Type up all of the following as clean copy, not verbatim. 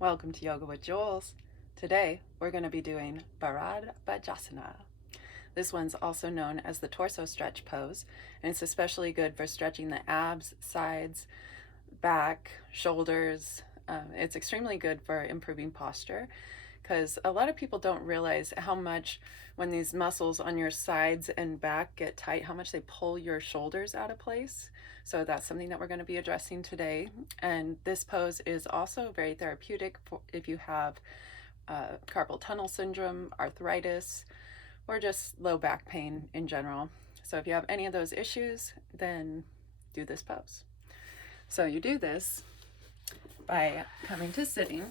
Welcome to Yoga with Jules. Today we're going to be doing Bharadvajasana. This one's also known as the torso stretch pose, and it's especially good for stretching the abs, sides, back, shoulders. It's extremely good for improving posture because a lot of people don't realize how much when these muscles on your sides and back get tight, how much they pull your shoulders out of place. So that's something that we're going to be addressing today. And this pose is also very therapeutic for if you have carpal tunnel syndrome, arthritis, or just low back pain in general. So if you have any of those issues, then do this pose. So you do this by coming to sitting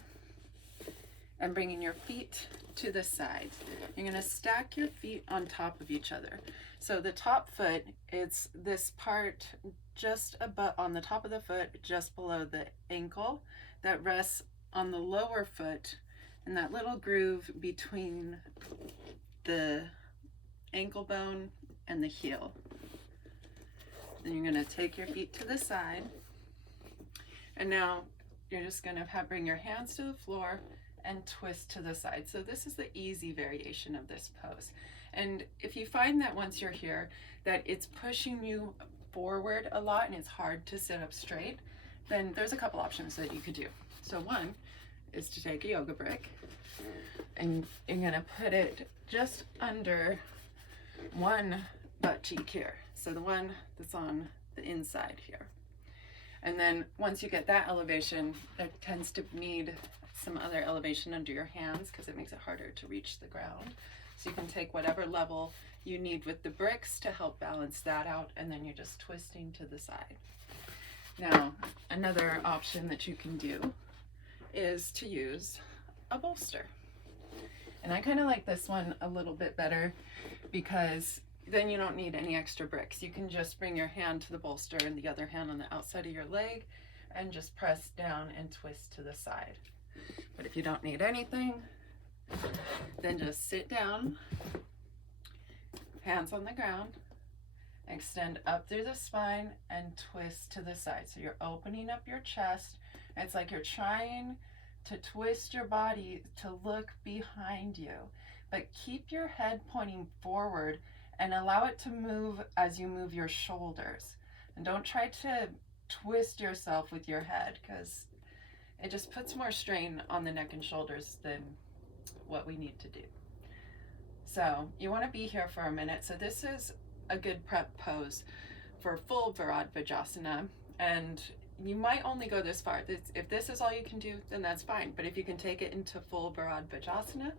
and bringing your feet to the side. You're going to stack your feet on top of each other. So the top foot, it's this part just above, on the top of the foot, just below the ankle, that rests on the lower foot and that little groove between the ankle bone and the heel. Then you're going to take your feet to the side. And now you're just going to bring your hands to the floor and twist to the side. So this is the easy variation of this pose. And if you find that once you're here that it's pushing you forward a lot and it's hard to sit up straight, then there's a couple options that you could do. So one is to take a yoga brick and you're going to put it just under one butt cheek here. So the one that's on the inside here. And then once you get that elevation, it tends to need some other elevation under your hands because it makes it harder to reach the ground. So you can take whatever level you need with the bricks to help balance that out, and then you're just twisting to the side. Now, another option that you can do is to use a bolster. And I kind of like this one a little bit better because then you don't need any extra bricks. You can just bring your hand to the bolster and the other hand on the outside of your leg and just press down and twist to the side. But if you don't need anything, then just sit down, hands on the ground, extend up through the spine and twist to the side. So you're opening up your chest. It's like you're trying to twist your body to look behind you, but keep your head pointing forward and allow it to move as you move your shoulders. And don't try to twist yourself with your head because it just puts more strain on the neck and shoulders than what we need to do. So you want to be here for a minute. So this is a good prep pose for full Bharadvajasana, and you might only go this far. If this is all you can do, then that's fine. But if you can take it into full Bharadvajasana,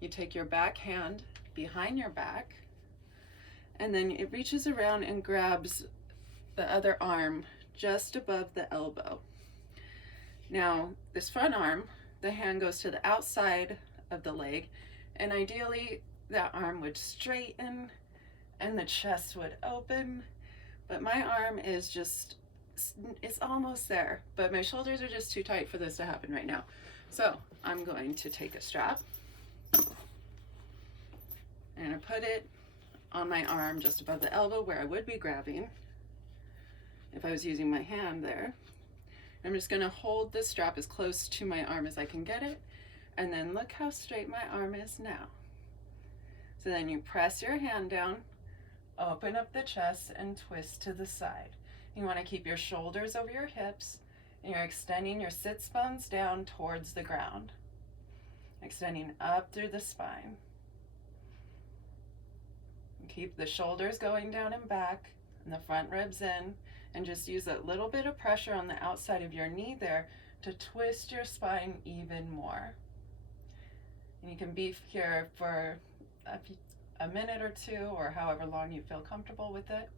you take your back hand behind your back, and then it reaches around and grabs the other arm just above the elbow. Now, this front arm, the hand goes to the outside of the leg, and ideally that arm would straighten and the chest would open, but my arm is just, it's almost there, but my shoulders are just too tight for this to happen right now. So I'm going to take a strap and I put it on my arm just above the elbow where I would be grabbing if I was using my hand there. I'm just going to hold this strap as close to my arm as I can get it, and then look how straight my arm is now. So then you press your hand down, open up the chest, and twist to the side. You want to keep your shoulders over your hips, and you're extending your sits bones down towards the ground, extending up through the spine. Keep the shoulders going down and back, and the front ribs in, and just use a little bit of pressure on the outside of your knee there to twist your spine even more. And you can be here for a minute or two, or however long you feel comfortable with it.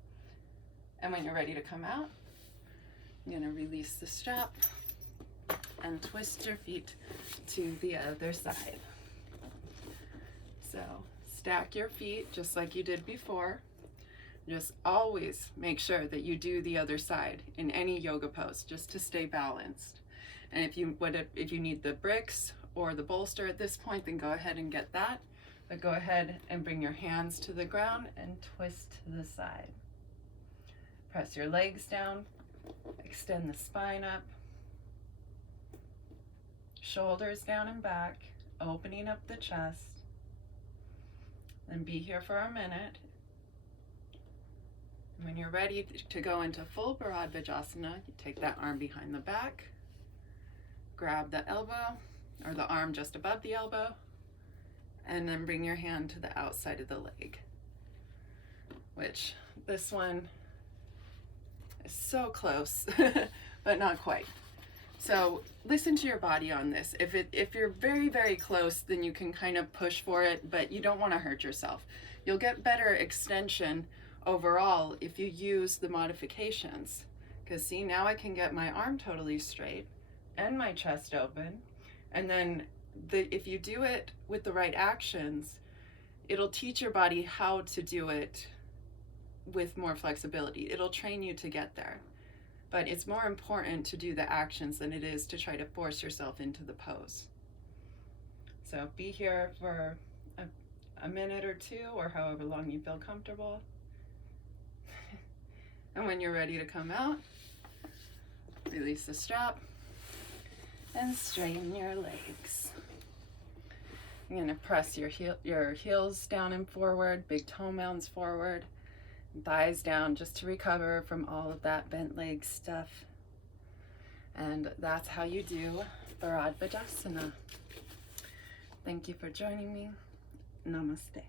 And when you're ready to come out, you're going to release the strap and twist your feet to the other side. So stack your feet just like you did before. Just always make sure that you do the other side in any yoga pose just to stay balanced. And if you need the bricks or the bolster at this point, then go ahead and get that. But go ahead and bring your hands to the ground and twist to the side. Press your legs down, extend the spine up, Shoulders down and back, opening up the chest. Then be here for a minute. When you're ready to go into full Bharadvajasana, you take that arm behind the back, grab the elbow or the arm just above the elbow, and then bring your hand to the outside of the leg, which this one is so close, but not quite. So listen to your body on this. If you're very, very close, then you can kind of push for it, but you don't want to hurt yourself. You'll get better extension overall if you use the modifications. Because see, now I can get my arm totally straight and my chest open. And then if you do it with the right actions, it'll teach your body how to do it with more flexibility. It'll train you to get there. But it's more important to do the actions than it is to try to force yourself into the pose. So be here for a minute or two, or however long you feel comfortable. And when you're ready to come out, release the strap and straighten your legs. You're going to press your heels down and forward, big toe mounds forward, thighs down just to recover from all of that bent leg stuff. And that's how you do Bharadvajasana. Thank you for joining me. Namaste.